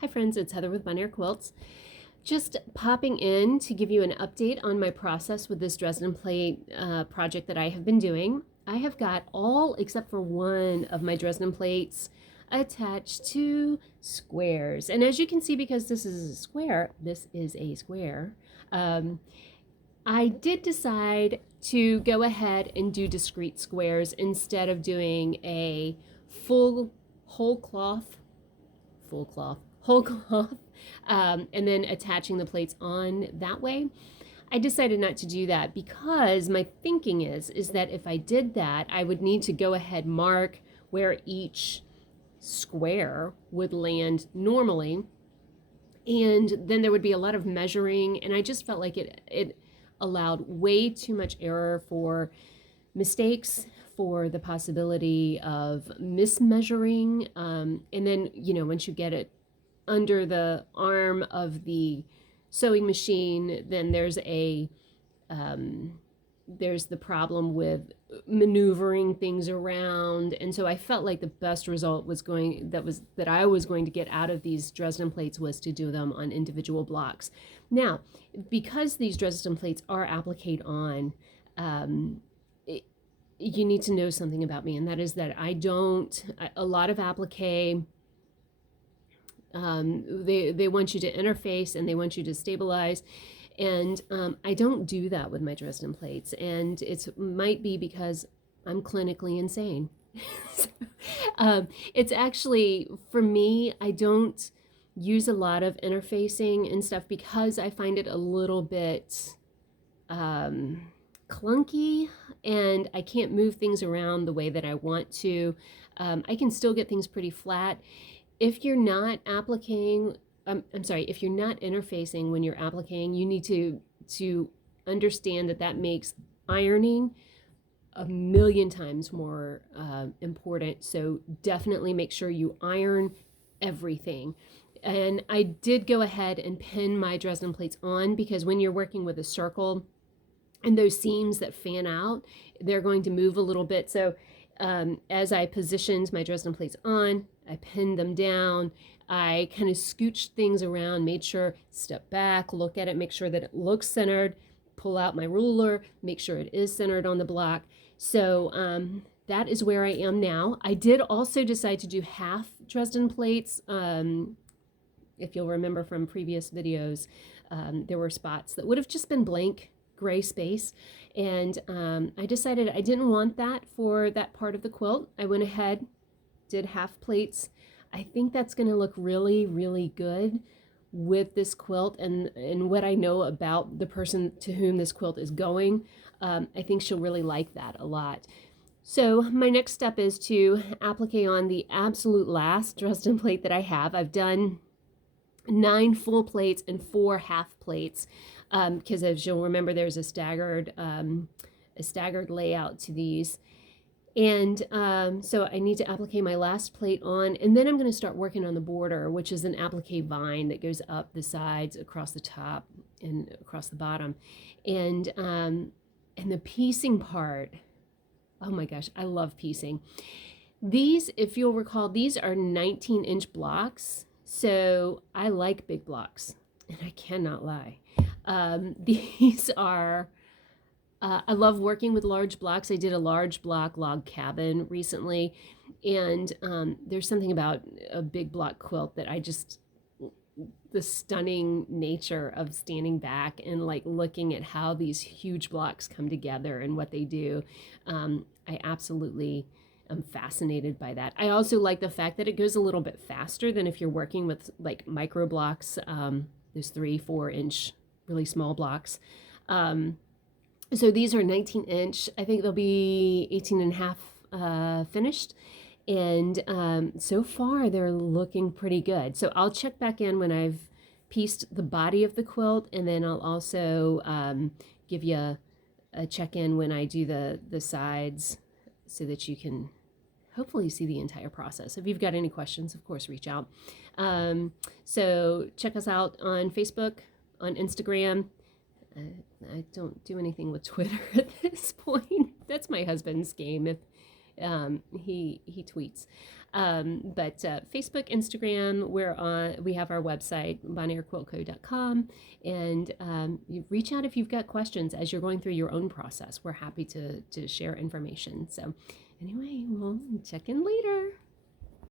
Hi friends, it's Heather with Bonnier Quilts. Just popping in to give you an update on my process with this Dresden plate project that I have been doing. I have got all except for one of my Dresden plates attached to squares. And as you can see, because this is a square, I did decide to go ahead and do discrete squares instead of doing a full whole cloth whole cloth, and then attaching the plates on that way. I decided not to do that because my thinking is that if I did that, I would need to go ahead mark where each square would land normally, and then there would be a lot of measuring, and I just felt like it allowed way too much error for mistakes, for the possibility of mismeasuring, and then once you get it under the arm of the sewing machine, then there's the problem with maneuvering things around. And so I felt like the best result that I was going to get out of these Dresden plates was to do them on individual blocks. Now, because these Dresden plates are applique on, you need to know something about me, and that is that a lot of applique, they want you to interface and they want you to stabilize, and I don't do that with my Dresden plates, and it might be because I'm clinically insane. It's actually, for me, I don't use a lot of interfacing and stuff because I find it a little bit clunky, and I can't move things around the way that I want to. I can still get things pretty flat. If you're not appliquing, if you're not interfacing when you're appliquing, you need to understand that makes ironing a million times more important. So definitely make sure you iron everything. And I did go ahead and pin my Dresden plates on because when you're working with a circle and those seams that fan out, they're going to move a little bit. So as I positioned my Dresden plates on, I pinned them down. I kind of scooched things around, made sure, step back, look at it, make sure that it looks centered, pull out my ruler, make sure it is centered on the block. So that is where I am now. I did also decide to do half Dresden plates. If you'll remember from previous videos, there were spots that would have just been blank gray space, and I decided I didn't want that for that part of the quilt. I went ahead, did half plates. I think that's going to look really, really good with this quilt, and what I know about the person to whom this quilt is going. I think she'll really like that a lot. So my next step is to applique on the absolute last Dresden plate that I have. I've done 9 full plates and 4 half plates, because as you'll remember, there's a staggered layout to these. And so I need to applique my last plate on, and then I'm going to start working on the border, which is an applique vine that goes up the sides, across the top, and across the bottom. And the piecing part, oh my gosh, I love piecing. These, if you'll recall, these are 19-inch blocks, so I like big blocks, and I cannot lie. These are... I love working with large blocks. I did a large block log cabin recently, and there's something about a big block quilt that the stunning nature of standing back and like looking at how these huge blocks come together and what they do. I absolutely am fascinated by that. I also like the fact that it goes a little bit faster than if you're working with like micro blocks, those 3-4 inch really small blocks. So these are 19-inch. I think they'll be 18 and a half finished. And so far, they're looking pretty good. So I'll check back in when I've pieced the body of the quilt, and then I'll also give you a check-in when I do the sides so that you can hopefully see the entire process. If you've got any questions, of course, reach out. So check us out on Facebook, on Instagram. I don't do anything with Twitter at this point. That's my husband's game. He tweets. But Facebook, Instagram, we have our website, bonairquiltco.com, and you reach out if you've got questions as you're going through your own process. We're happy to share information. So anyway, we'll check in later.